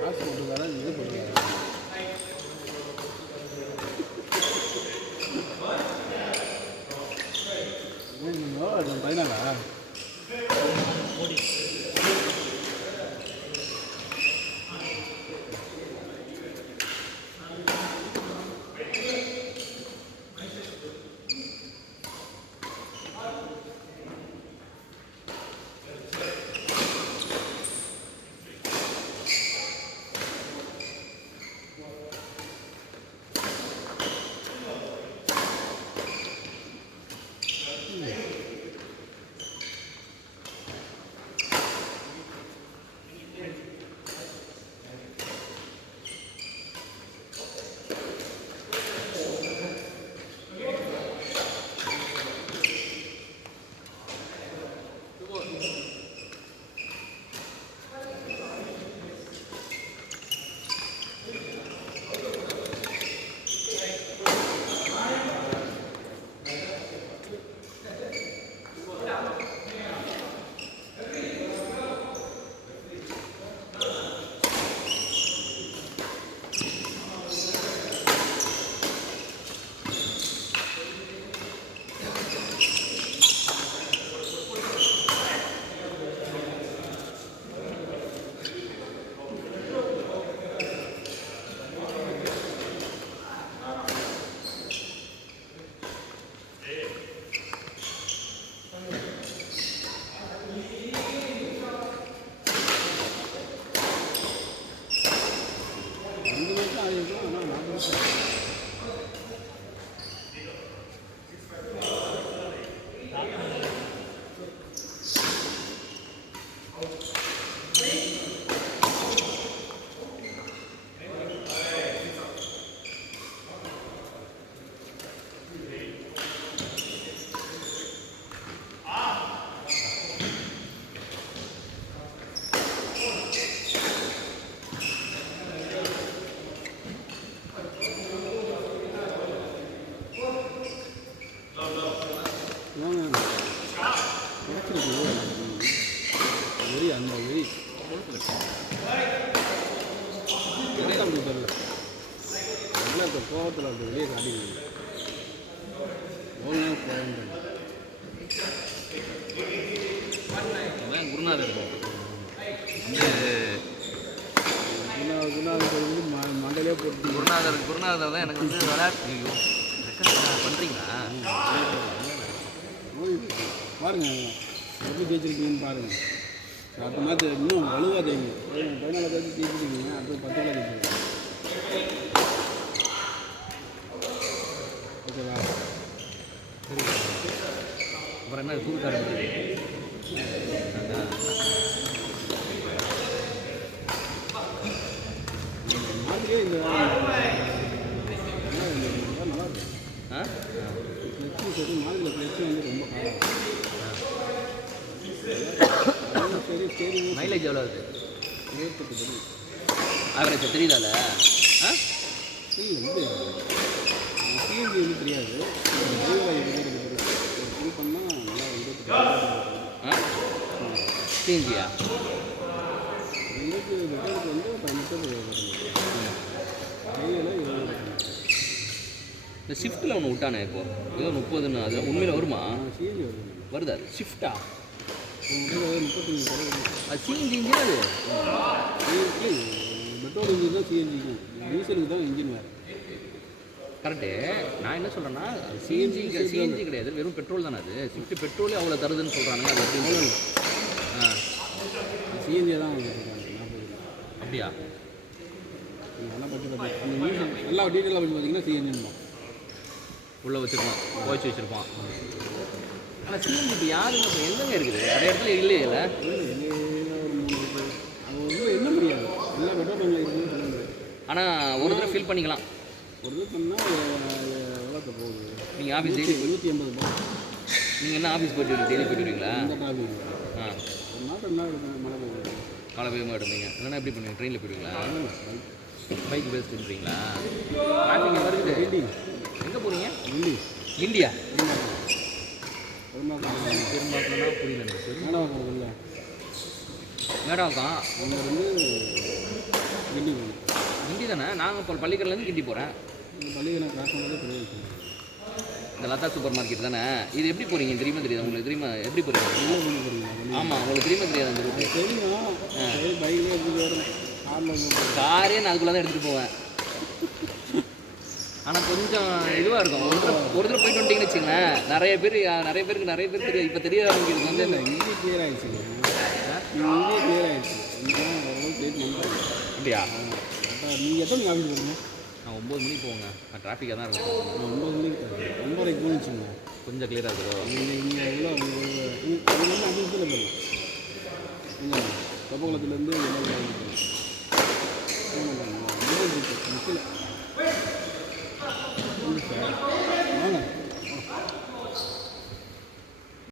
காசு போட்டுருக்காரா இது போட்டுருக்காரா? பதினாலா வெறி அந்த வெறி அப்படி தெரியல நல்லா இப்போ கோவத்தில் அப்படி வெளியே காட்டிடுது எவ்வளோ நேரம் போகிறேன் குருநாதர் குருநாதர் வந்து மண்டையிலே போட்டு குருநாதர் தான் எனக்கு வந்து விளையாட்டு பண்ணுறீங்களா பாருங்க எப்படி ஜெயிச்சிருக்கீங்கன்னு பாருங்க அடுத்த மாதிரி இன்னும் வலுவாக தேங்க 14 தேதி ஜெயிச்சிருக்கீங்க அடுத்து 10 கிலோ ஜெயிச்சிருக்கீங்க ஓகேவா சரி அப்புறம் என்ன தூக்காரு மாதிரியே இந்த நல்லா இருக்கும் ஃப்ளெக்ஸும் சரி மாதிரியில் ஃப்ளெக்ஸும் வந்து ரொம்ப காரம் சரி சரி மைலேஜ் எவ்வளோ இருக்குது 28 தெரியும் ஆவரேஜ் தெரியுதால ஆ இல்லை இது சிஎன்ஜி வந்து தெரியாது ஃபுல் பண்ணால் நல்லா 28 சிஎன்ஜியா இன்னைக்கு பெட்ரோலுக்கு வந்து 18 இந்த ஷிஃப்ட்டில் ஒன்று விட்டானே இப்போ ஏதோ 30ன்னு அது உண்மையில் வருமா சிஎன்ஜி வருதா ஷிஃப்ட்டா 35 அது சிஎன்ஜி இன்ஜின் அது பெட்ரோல் இன்ஜின் தான் சிஎன்ஜிக்கு டீசலுக்கு தான் இன்ஜின் வேறு கரெக்டு நான் என்ன சொல்கிறேன்னா சிஎன்ஜி கிடையாது வெறும் பெட்ரோல் தானே அது ஷிஃப்ட் பெட்ரோலே அவ்வளோ தருதுன்னு சொல்கிறானுங்க அது எப்படி ஆ சிஎன்ஜி தான் அப்படியா நல்லா பற்றி அந்த நியூஸ் நல்லா டீட்டெயிலாக பற்றி பார்த்தீங்கன்னா சிஎன்ஜி தான் உள்ளே வச்சுருப்பான் துவைச்சி வச்சுருப்பான் ஆனால் சிஎன்ஜி இப்போ யாருங்க இப்போ எங்கெங்க இருக்குது நிறைய இடத்துல இல்லையில அது வந்து என்ன முடியாது எல்லா பெட்ரோல் இருக்குதுன்னு சொல்ல முடியாது ஆனால் ஒரு தடவை ஃபில் பண்ணிக்கலாம் ஒரு இது பண்ணால் எவ்வளோ போகுது நீங்கள் ஆஃபீஸ் டெய்லி 180 ரூபா நீங்கள் என்ன ஆஃபீஸ் போய்ட்டு டெய்லி போய்ட்டு வரீங்களா இந்த டிராஃபிக் ஆ ஒரு நாள் 2 நாள் எடுப்பேன் மழை பெய்யுது காலை வேகமாக எடுப்பீங்க இல்லைன்னா எப்படி பண்ணுவீங்க ட்ரெயினில் போயிடுவீங்களா பைக் பேஸ் பண்ணுறீங்களா டிராஃபிக் வருது கிண்டி எங்கே போகிறீங்க கிண்டி இந்தியா பெருமாள் பெரும்பாக்கம்னா புரியல எனக்கு மேடம் இல்லை மேடாக்கம் அங்கேருந்து கிண்டி போகணும். கிண்டி தானே? நாங்கள் இப்போ பள்ளிக்கடலேருந்து கிண்டி போகிறேன். இந்த பள்ளிகளை கிராஸ் பண்ணதே பெரிய விஷயம். இந்த லதா சூப்பர் மார்க்கெட் தானே? இது எப்படி போகிறீங்க தெரியுமா? தெரியாது உங்களுக்கு தெரியுமா? எப்படி போகிறீங்க? என்ன பண்ணி போகிறீங்களா? ஆமாம், உங்களுக்கு தெரியுமா தெரியாது அந்த ரூட்டு? தெரியும். சரி பைக்லேயே எப்படி வரணும், காரில் போகிறோம். காரே நான் அதுக்குள்ளே தான் எடுத்துகிட்டு போவேன். ஆனால் கொஞ்சம் இதுவாக இருக்கும். ஒரு தடவை போயிட்டு வந்துட்டீங்கன்னு வச்சுங்களேன், நிறைய பேருக்கு தெரியும். இப்போ தெரிய ஆரம்பிக்கிறது வந்து இல்லை இங்கே கிளியர் ஆகிடுச்சுங்க. இங்கே கிளியர் ஆகிடுச்சு. இங்கே ஓரளவு கிளியர் பண்ணுறாங்க. அப்படியா? அப்போ நீங்கள் எத்தனை மணி ஆஃபீஸ் போகிறீங்க? நான் 9 மணிக்கு போவேங்க. நான் டிராஃபிக்காக தான் இருக்கும். நான் 9 மணிக்கு 9:30 போகணும் வச்சுங்க. கொஞ்சம் கிளியராக இருக்குதோ? இங்கே எவ்வளோ உங்களுக்கு வந்து 5 நிமிஷத்தில் போகலாம். இங்கே தொப்பகுளத்துலேருந்து நிற்கல வாங்க.